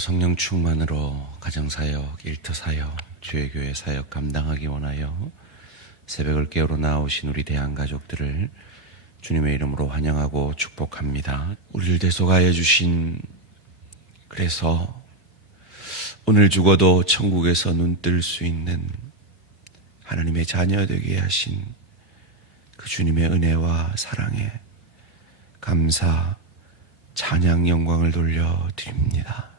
성령 충만으로 가정사역, 일터사역, 주의교회 사역 감당하기 원하여 새벽을 깨우러 나오신 우리 대한가족들을 주님의 이름으로 환영하고 축복합니다. 우리를 대속하여 주신, 그래서 오늘 죽어도 천국에서 눈뜰 수 있는 하나님의 자녀 되게 하신 그 주님의 은혜와 사랑에 감사, 찬양, 영광을 돌려드립니다.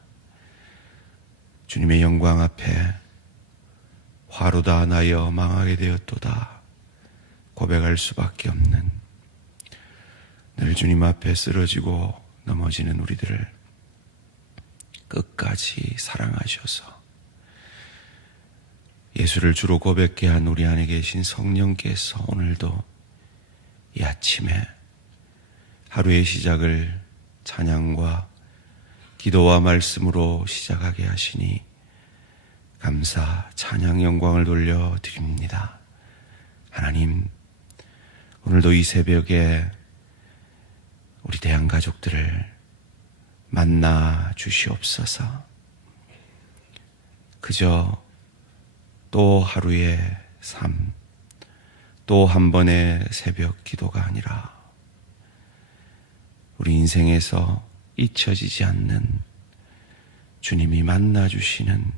주님의 영광 앞에 화로다 나여 망하게 되었도다 고백할 수밖에 없는, 늘 주님 앞에 쓰러지고 넘어지는 우리들을 끝까지 사랑하셔서 예수를 주로 고백케 한 우리 안에 계신 성령께서 오늘도 이 아침에 하루의 시작을 찬양과 기도와 말씀으로 시작하게 하시니 감사, 찬양, 영광을 돌려드립니다. 하나님, 오늘도 이 새벽에 우리 대한가족들을 만나 주시옵소서. 그저 또 하루의 삶, 또 한 번의 새벽 기도가 아니라 우리 인생에서 잊혀지지 않는 주님이 만나주시는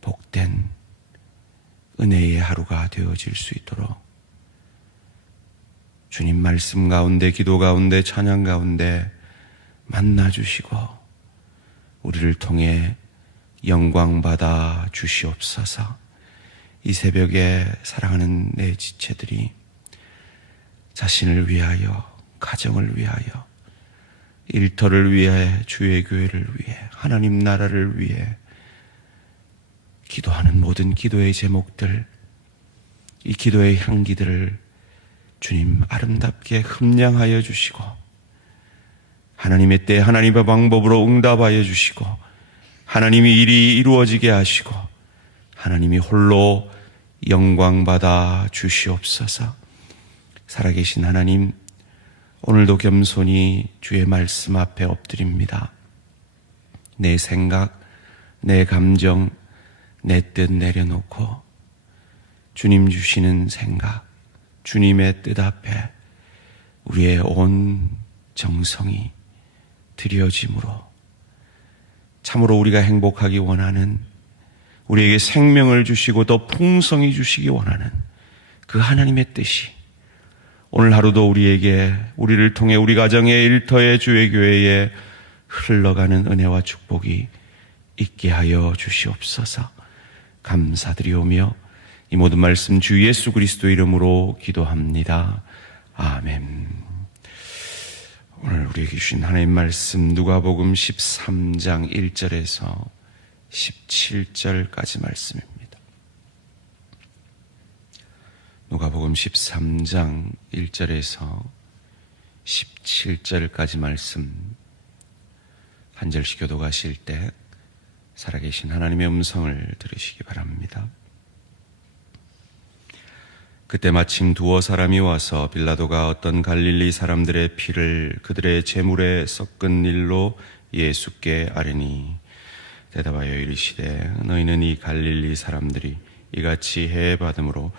복된 은혜의 하루가 되어질 수 있도록 주님 말씀 가운데, 기도 가운데, 찬양 가운데 만나주시고 우리를 통해 영광받아 주시옵소서. 이 새벽에 사랑하는 내 지체들이 자신을 위하여, 가정을 위하여, 일터를 위해, 주의 교회를 위해, 하나님 나라를 위해 기도하는 모든 기도의 제목들, 이 기도의 향기들을 주님 아름답게 흠량하여 주시고 하나님의 때 하나님의 방법으로 응답하여 주시고 하나님이 일이 이루어지게 하시고 하나님이 홀로 영광받아 주시옵소서. 살아계신 하나님, 오늘도 겸손히 주의 말씀 앞에 엎드립니다. 내 생각, 내 감정, 내 뜻 내려놓고 주님 주시는 생각, 주님의 뜻 앞에 우리의 온 정성이 드려짐으로 참으로 우리가 행복하기 원하는, 우리에게 생명을 주시고 더 풍성히 주시기 원하는 그 하나님의 뜻이 오늘 하루도 우리에게, 우리를 통해 우리 가정의, 일터의, 주의 교회에 흘러가는 은혜와 축복이 있게 하여 주시옵소서. 감사드리오며 이 모든 말씀 주 예수 그리스도 이름으로 기도합니다. 아멘. 오늘 우리에게 주신 하나님 말씀 누가복음 13장 1절에서 17절까지 말씀입니다. 누가복음 13장 1절에서 17절까지 말씀, 한 절씩 교독하실 때 살아계신 하나님의 음성을 들으시기 바랍니다. 그때 마침 두어 사람이 와서 빌라도가 어떤 갈릴리 사람들의 피를 그들의 제물에 섞은 일로 예수께 아뢰니 대답하여 이르시되 너희는 이 갈릴리 사람들이 이같이 해받음으로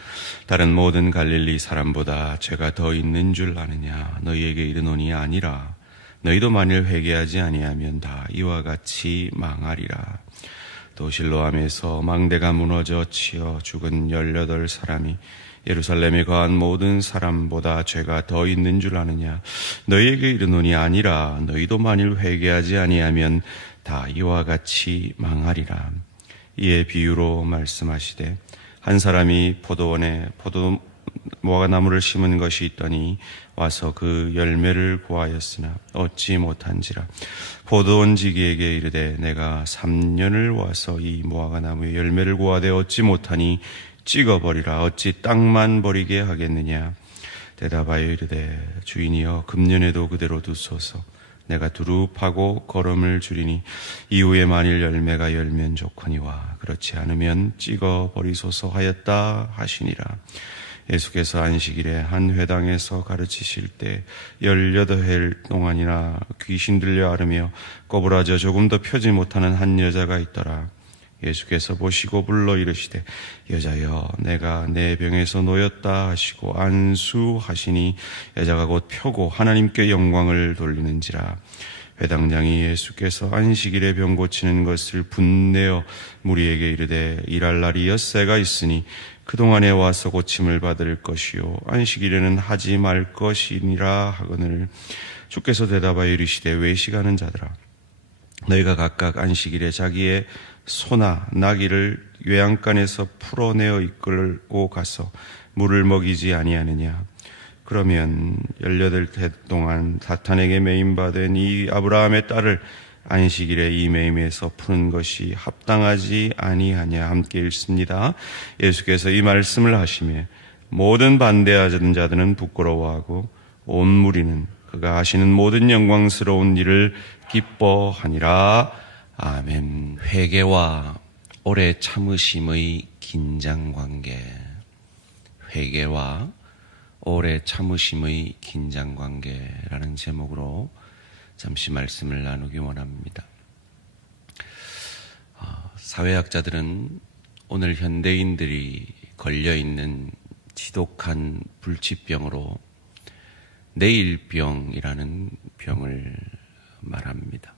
다른 모든 갈릴리 사람보다 죄가 더 있는 줄 아느냐? 너희에게 이르노니 아니라. 너희도 만일 회개하지 아니하면 다 이와 같이 망하리라. 또 실로암에서 망대가 무너져 치어 죽은 18사람이 예루살렘에 거한 모든 사람보다 죄가 더 있는 줄 아느냐? 너희에게 이르노니 아니라. 너희도 만일 회개하지 아니하면 다 이와 같이 망하리라. 이에 비유로 말씀하시되 한 사람이 포도원에 무화과나무를 심은 것이 있더니 와서 그 열매를 구하였으나 얻지 못한지라. 포도원지기에게 이르되 내가 3년을 와서 이 무화과나무의 열매를 구하되 얻지 못하니 찍어버리라. 어찌 땅만 버리게 하겠느냐? 대답하여 이르되 주인이여 금년에도 그대로 두소서. 내가 두루 파고 거름을 줄이니 이후에 만일 열매가 열면 좋거니와 그렇지 않으면 찍어버리소서 하였다 하시니라. 예수께서 안식일에 한 회당에서 가르치실 때 18해 동안이나 귀신 들려 앓으며 꼬부라져 조금 더 펴지 못하는 한 여자가 있더라. 예수께서 보시고 불러 이르시되 여자여 내가 내 병에서 놓였다 하시고 안수하시니 여자가 곧 펴고 하나님께 영광을 돌리는지라. 회당장이 예수께서 안식일에 병 고치는 것을 분내어 무리에게 이르되 일할 날이 엿새가 있으니 그동안에 와서 고침을 받을 것이요 안식일에는 하지 말 것이니라 하거늘. 주께서 대답하여 이르시되 외식하는 자들아 너희가 각각 안식일에 자기의 소나 나귀를 외양간에서 풀어내어 이끌고 가서 물을 먹이지 아니하느냐. 그러면 18해 동안 사탄에게 매임받은 이 아브라함의 딸을 안식일에 이 매임에서 푸는 것이 합당하지 아니하냐. 함께 읽습니다. 예수께서 이 말씀을 하시며 모든 반대하는 자들은 부끄러워하고 온 무리는 그가 하시는 모든 영광스러운 일을 기뻐하니라. 아멘. 회개와 오래 참으심의 긴장관계. 회개와 오래 참으심의 긴장관계라는 제목으로 잠시 말씀을 나누기 원합니다. 사회학자들은 오늘 현대인들이 걸려있는 지독한 불치병으로 내일병이라는 병을 말합니다.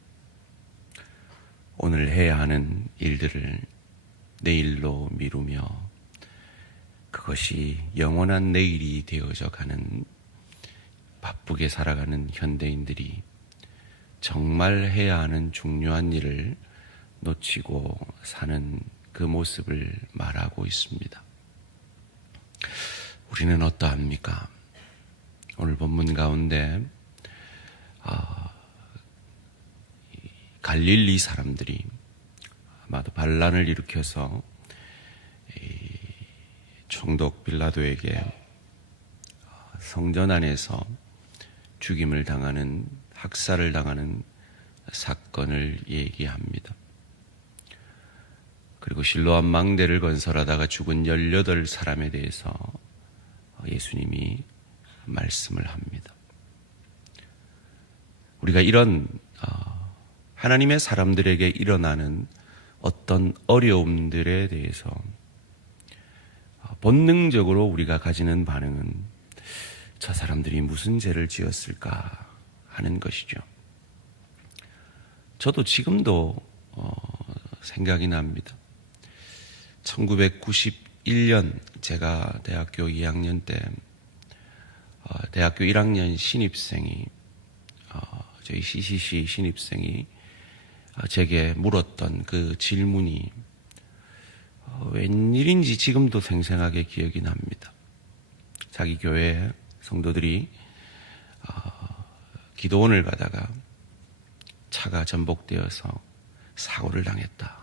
오늘 해야 하는 일들을 내일로 미루며 그것이 영원한 내일이 되어져 가는 바쁘게 살아가는 현대인들이 정말 해야 하는 중요한 일을 놓치고 사는 그 모습을 말하고 있습니다. 우리는 어떠합니까? 오늘 본문 가운데 갈릴리 사람들이 아마도 반란을 일으켜서 총독 빌라도에게 성전 안에서 죽임을 당하는, 학살을 당하는 사건을 얘기합니다. 그리고 실로암 망대를 건설하다가 죽은 18사람에 대해서 예수님이 말씀을 합니다. 우리가 이런 하나님의 사람들에게 일어나는 어떤 어려움들에 대해서 본능적으로 우리가 가지는 반응은 저 사람들이 무슨 죄를 지었을까 하는 것이죠. 저도 지금도 생각이 납니다. 1991년 제가 대학교 2학년 때 대학교 1학년 신입생이 저희 CCC 신입생이 제게 물었던 그 질문이 웬일인지 지금도 생생하게 기억이 납니다. 자기 교회 성도들이 기도원을 가다가 차가 전복되어서 사고를 당했다.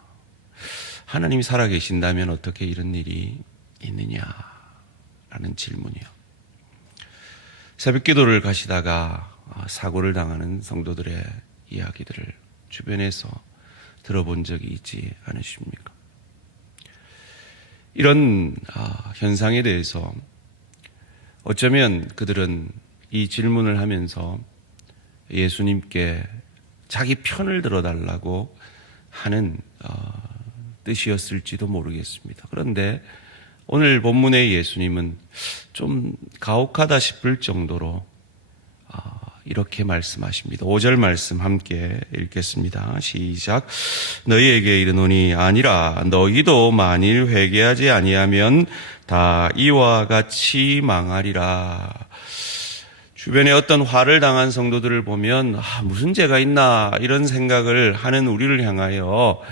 하나님이 살아계신다면 어떻게 이런 일이 있느냐라는 질문이요. 새벽 기도를 가시다가 사고를 당하는 성도들의 이야기들을 주변에서 들어본 적이 있지 않으십니까? 이런 현상에 대해서 어쩌면 그들은 이 질문을 하면서 예수님께 자기 편을 들어달라고 하는 뜻이었을지도 모르겠습니다. 그런데 오늘 본문의 예수님은 좀 가혹하다 싶을 정도로 이렇게 말씀하십니다. 5절 말씀 함께 읽겠습니다. 시작. 너희에게 이르노니 아니라 너희도 만일 회개하지 아니하면 다 이와 같이 망하리라. 주변에 어떤 화를 당한 성도들을 보면 무슨 죄가 있나 이런 생각을 하는 우리를 향하여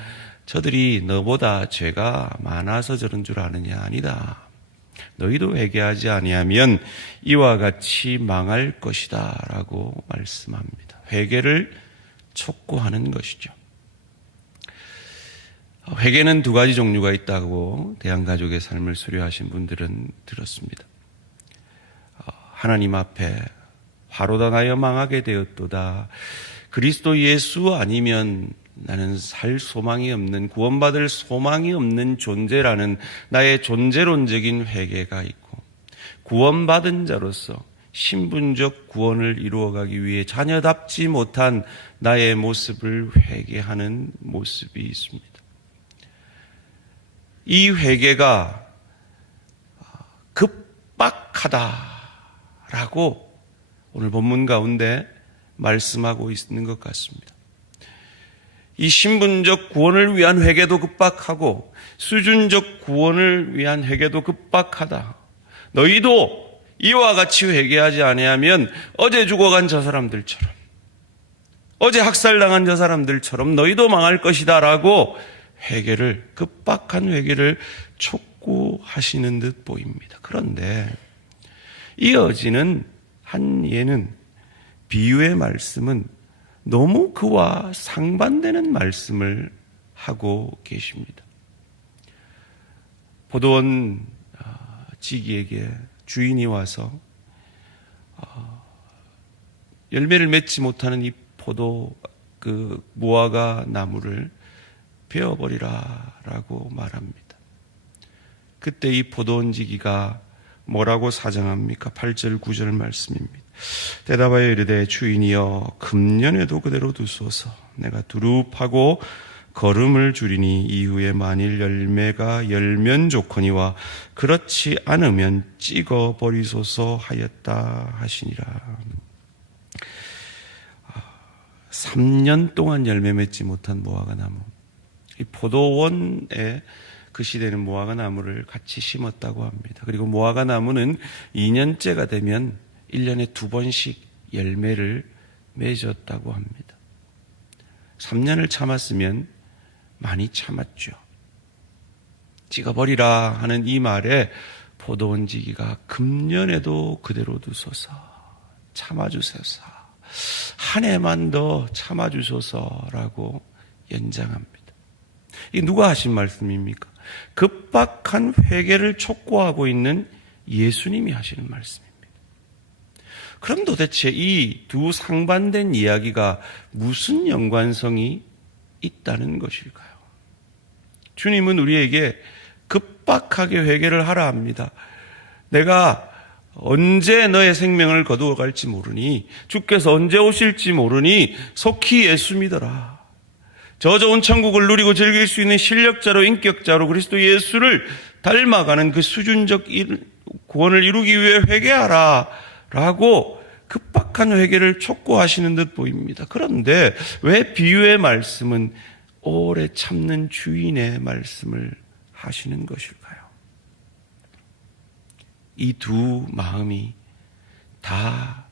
저들이 너보다 죄가 많아서 저런 줄 아느냐. 아니다. 너희도 회개하지 아니하면 이와 같이 망할 것이다 라고 말씀합니다. 회개를 촉구하는 것이죠. 회개는 두 가지 종류가 있다고 대한가족의 삶을 수료하신 분들은 들었습니다. 하나님 앞에 화로 당하여 망하게 되었도다. 그리스도 예수 아니면 나는 살 소망이 없는, 구원받을 소망이 없는 존재라는 나의 존재론적인 회개가 있고, 구원받은 자로서 신분적 구원을 이루어가기 위해 자녀답지 못한 나의 모습을 회개하는 모습이 있습니다. 이 회개가 급박하다라고 오늘 본문 가운데 말씀하고 있는 것 같습니다. 이 신분적 구원을 위한 회개도 급박하고 수준적 구원을 위한 회개도 급박하다. 너희도 이와 같이 회개하지 아니하면 어제 죽어간 저 사람들처럼, 어제 학살당한 저 사람들처럼 너희도 망할 것이다 라고 회개를, 급박한 회개를 촉구하시는 듯 보입니다. 그런데 이어지는 한 예는, 비유의 말씀은 너무 그와 상반되는 말씀을 하고 계십니다. 포도원 지기에게 주인이 와서 열매를 맺지 못하는 이 무화과 나무를 베어버리라라고 말합니다. 그때 이 포도원 지기가 뭐라고 사정합니까? 8절 9절 말씀입니다. 대답하여 이르되 주인이여 금년에도 그대로 두소서. 내가 두릅하고 거름을 줄이니 이후에 만일 열매가 열면 좋거니와 그렇지 않으면 찍어버리소서 하였다 하시니라. 3년 동안 열매 맺지 못한 무화과 나무. 이 포도원에 그 시대는 무화과 나무를 같이 심었다고 합니다. 그리고 무화과 나무는 2년째가 되면 1년에 2번씩 열매를 맺었다고 합니다. 3년을 참았으면 많이 참았죠. 찍어버리라 하는 이 말에 포도원 지기가 금년에도 그대로 두소서, 참아주소서, 한 해만 더 참아주소서라고 연장합니다. 이게 누가 하신 말씀입니까? 급박한 회개를 촉구하고 있는 예수님이 하시는 말씀입니다. 그럼 도대체 이 두 상반된 이야기가 무슨 연관성이 있다는 것일까요? 주님은 우리에게 급박하게 회개를 하라 합니다. 내가 언제 너의 생명을 거두어 갈지 모르니, 주께서 언제 오실지 모르니 속히 예수 믿어라. 저 좋은 천국을 누리고 즐길 수 있는 실력자로, 인격자로 그리스도 예수를 닮아가는 그 수준적 구원을 이루기 위해 회개하라 라고 급박한 회개를 촉구하시는 듯 보입니다. 그런데 왜 비유의 말씀은 오래 참는 주인의 말씀을 하시는 것일까요? 이 두 마음이 다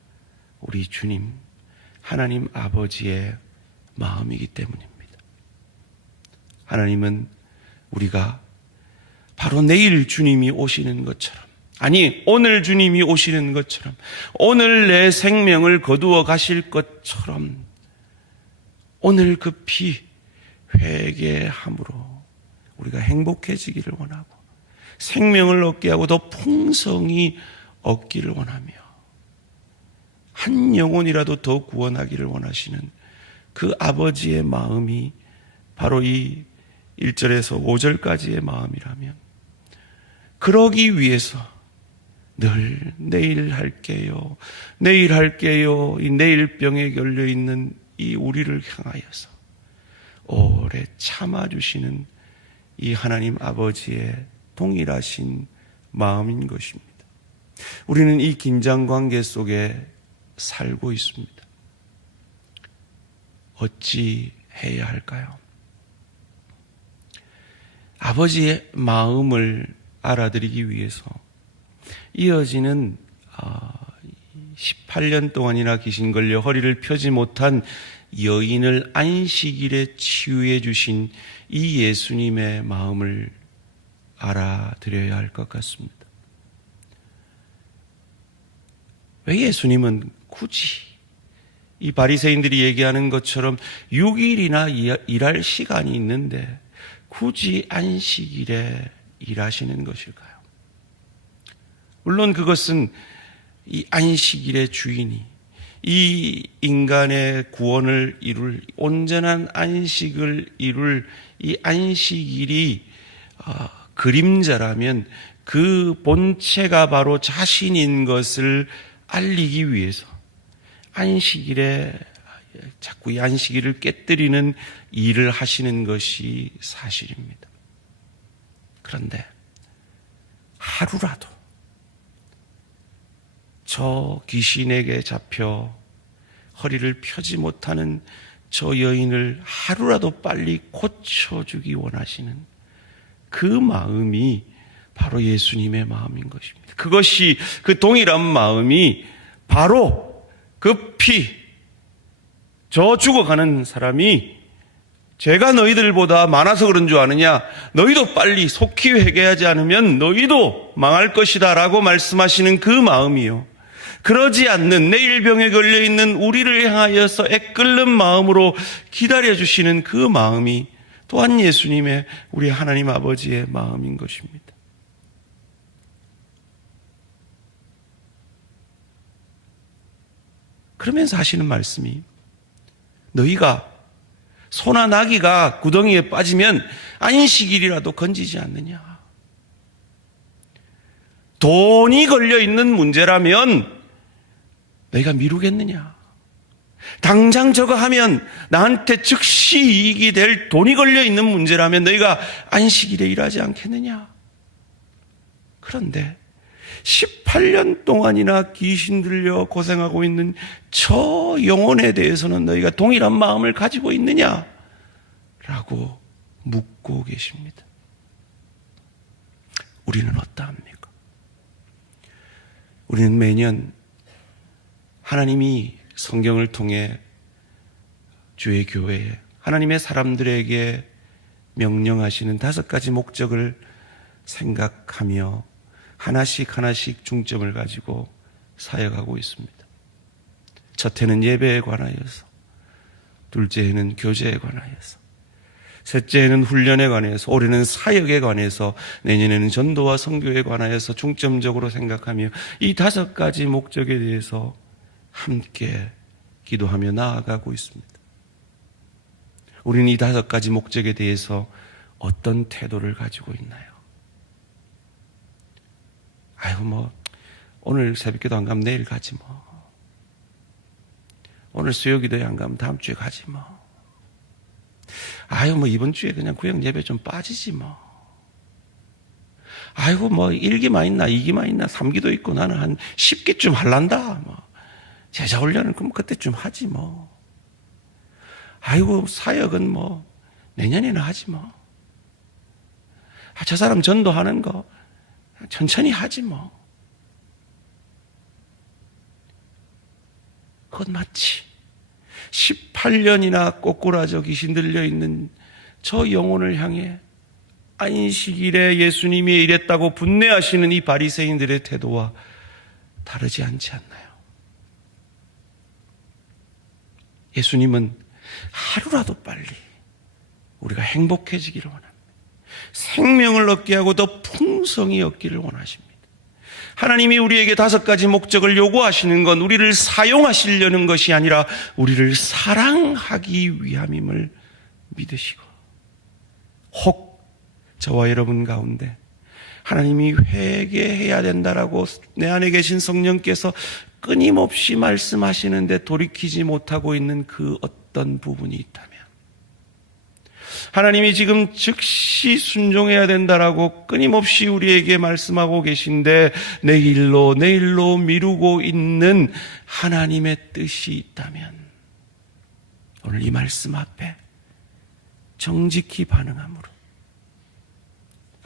우리 주님, 하나님 아버지의 마음이기 때문입니다. 하나님은 우리가 바로 내일 주님이 오시는 것처럼, 아니 오늘 주님이 오시는 것처럼, 오늘 내 생명을 거두어 가실 것처럼 오늘 급히 회개함으로 우리가 행복해지기를 원하고 생명을 얻게 하고 더 풍성히 얻기를 원하며 한 영혼이라도 더 구원하기를 원하시는 그 아버지의 마음이 바로 이 1절에서 5절까지의 마음이라면, 그러기 위해서 늘 내일 할게요, 내일 할게요, 이 내일병에 걸려있는 이 우리를 향하여서 오래 참아주시는 이 하나님 아버지의 동일하신 마음인 것입니다. 우리는 이 긴장관계 속에 살고 있습니다. 어찌 해야 할까요? 아버지의 마음을 알아들이기 위해서 이어지는 18년 동안이나 귀신 걸려 허리를 펴지 못한 여인을 안식일에 치유해 주신 이 예수님의 마음을 알아드려야 할 것 같습니다. 왜 예수님은 굳이 이 바리새인들이 얘기하는 것처럼 6일이나 일할 시간이 있는데 굳이 안식일에 일하시는 것일까요? 물론 그것은 이 안식일의 주인이 이 인간의 구원을 이룰 온전한 안식을 이룰 이 안식일이 그림자라면 그 본체가 바로 자신인 것을 알리기 위해서 안식일에 자꾸 이 안식일을 깨뜨리는 일을 하시는 것이 사실입니다. 그런데 하루라도 저 귀신에게 잡혀 허리를 펴지 못하는 저 여인을 하루라도 빨리 고쳐주기 원하시는 그 마음이 바로 예수님의 마음인 것입니다. 그것이, 그 동일한 마음이 바로 급히 저 죽어가는 사람이 죄가 너희들보다 많아서 그런 줄 아느냐? 너희도 빨리 속히 회개하지 않으면 너희도 망할 것이다 라고 말씀하시는 그 마음이요. 그러지 않는 내일 병에 걸려있는 우리를 향하여서 애끓는 마음으로 기다려주시는 그 마음이 또한 예수님의, 우리 하나님 아버지의 마음인 것입니다. 그러면서 하시는 말씀이, 너희가 소나 나귀가 구덩이에 빠지면 안식일이라도 건지지 않느냐. 돈이 걸려있는 문제라면 너희가 미루겠느냐. 당장 저거 하면 나한테 즉시 이익이 될 돈이 걸려있는 문제라면 너희가 안식일에 일하지 않겠느냐. 그런데 18년 동안이나 귀신 들려 고생하고 있는 저 영혼에 대해서는 너희가 동일한 마음을 가지고 있느냐? 라고 묻고 계십니다. 우리는 어떠합니까? 우리는 매년 하나님이 성경을 통해 주의 교회에, 하나님의 사람들에게 명령하시는 5가지 목적을 생각하며 하나씩 하나씩 중점을 가지고 사역하고 있습니다. 첫해는 예배에 관하여서, 둘째에는 교제에 관하여서, 셋째에는 훈련에 관해서, 올해는 사역에 관해서, 내년에는 전도와 선교에 관하여서 중점적으로 생각하며 이 5가지 목적에 대해서 함께 기도하며 나아가고 있습니다. 우리는 이 5가지 목적에 대해서 어떤 태도를 가지고 있나요? 아이고 오늘 새벽기도 안 가면 내일 가지 오늘 수요기도에 안 가면 다음 주에 가지 아이고 이번 주에 그냥 구역 예배 좀 빠지지 아이고 1기만 있나 2기만 있나 3기도 있고 나는 한 10기쯤 할란다 제자 훈련은 그럼 그때쯤 하지 아이고 사역은 내년에는 하지 저 사람 전도하는 거 천천히 하지 그건 마치 18년이나 꼬꾸라져 귀신 들려있는 저 영혼을 향해 안식일에 예수님이 이랬다고 분내하시는 이 바리새인들의 태도와 다르지 않지 않나요? 예수님은 하루라도 빨리 우리가 행복해지기를 원합니다. 생명을 얻게 하고 더 풍성히 얻기를 원하십니다. 하나님이 우리에게 5가지 목적을 요구하시는 건 우리를 사용하시려는 것이 아니라 우리를 사랑하기 위함임을 믿으시고, 혹 저와 여러분 가운데 하나님이 회개해야 된다라고 내 안에 계신 성령께서 끊임없이 말씀하시는데 돌이키지 못하고 있는 그 어떤 부분이 있다면, 하나님이 지금 즉시 순종해야 된다라고 끊임없이 우리에게 말씀하고 계신데 내일로 미루고 있는 하나님의 뜻이 있다면, 오늘 이 말씀 앞에 정직히 반응함으로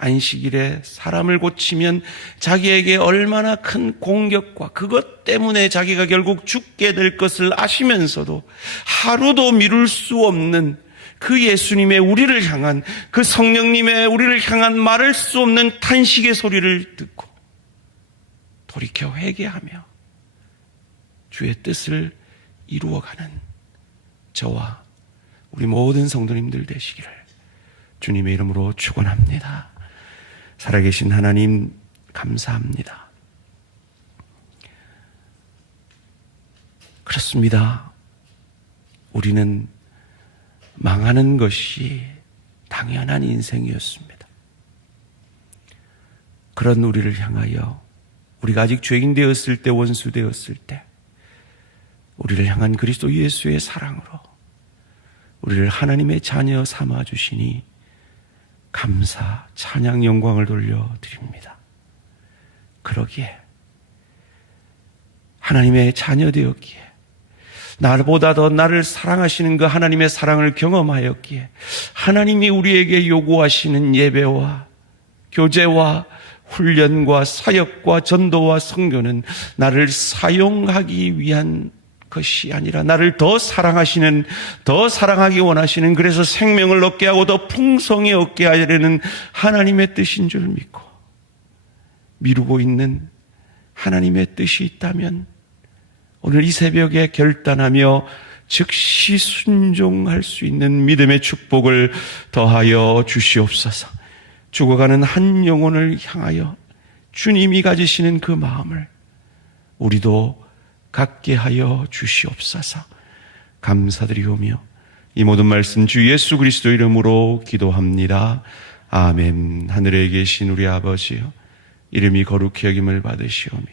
안식일에 사람을 고치면 자기에게 얼마나 큰 공격과 그것 때문에 자기가 결국 죽게 될 것을 아시면서도 하루도 미룰 수 없는 그 예수님의 우리를 향한, 그 성령님의 우리를 향한 말할 수 없는 탄식의 소리를 듣고 돌이켜 회개하며 주의 뜻을 이루어가는 저와 우리 모든 성도님들 되시기를 주님의 이름으로 축원합니다. 살아계신 하나님 감사합니다. 그렇습니다. 우리는 망하는 것이 당연한 인생이었습니다. 그런 우리를 향하여 우리가 아직 죄인 되었을 때, 원수 되었을 때 우리를 향한 그리스도 예수의 사랑으로 우리를 하나님의 자녀 삼아 주시니 감사, 찬양, 영광을 돌려드립니다. 그러기에 하나님의 자녀 되었기에 나보다 더 나를 사랑하시는 그 하나님의 사랑을 경험하였기에 하나님이 우리에게 요구하시는 예배와 교제와 훈련과 사역과 전도와 선교는 나를 사용하기 위한 것이 아니라 나를 더 사랑하시는, 더 사랑하기 원하시는, 그래서 생명을 얻게 하고 더 풍성히 얻게 하려는 하나님의 뜻인 줄 믿고 미루고 있는 하나님의 뜻이 있다면 오늘 이 새벽에 결단하며 즉시 순종할 수 있는 믿음의 축복을 더하여 주시옵소서. 죽어가는 한 영혼을 향하여 주님이 가지시는 그 마음을 우리도 갖게 하여 주시옵소서. 감사드리오며 이 모든 말씀 주 예수 그리스도 이름으로 기도합니다. 아멘. 하늘에 계신 우리 아버지여, 이름이 거룩히 여김을 받으시오며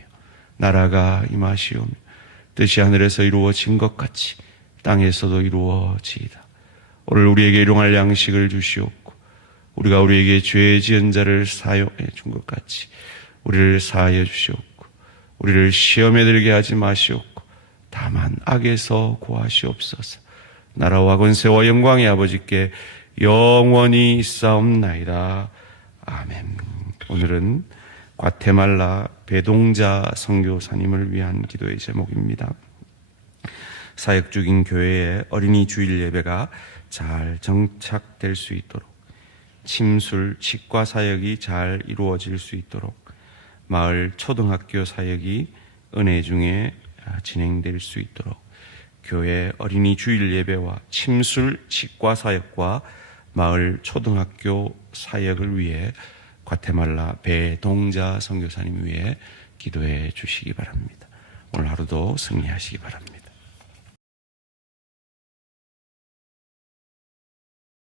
나라가 임하시오며 뜻이 하늘에서 이루어진 것 같이 땅에서도 이루어지이다. 오늘 우리에게 일용할 양식을 주시옵고 우리가 우리에게 죄 지은 자를 사용해 준 것 같이 우리를 사하여 주시옵고 우리를 시험에 들게 하지 마시옵고 다만 악에서 구하시옵소서. 나라와 권세와 영광의 아버지께 영원히 있사옵나이다. 아멘. 오늘은 과테말라 배동자 선교사님을 위한 기도의 제목입니다. 사역 중인 교회에 어린이 주일 예배가 잘 정착될 수 있도록, 침술, 치과 사역이 잘 이루어질 수 있도록, 마을 초등학교 사역이 은혜 중에 진행될 수 있도록 교회 어린이 주일 예배와 침술, 치과 사역과 마을 초등학교 사역을 위해 과테말라 배동자 선교사님 위해 기도해 주시기 바랍니다. 오늘 하루도 승리하시기 바랍니다.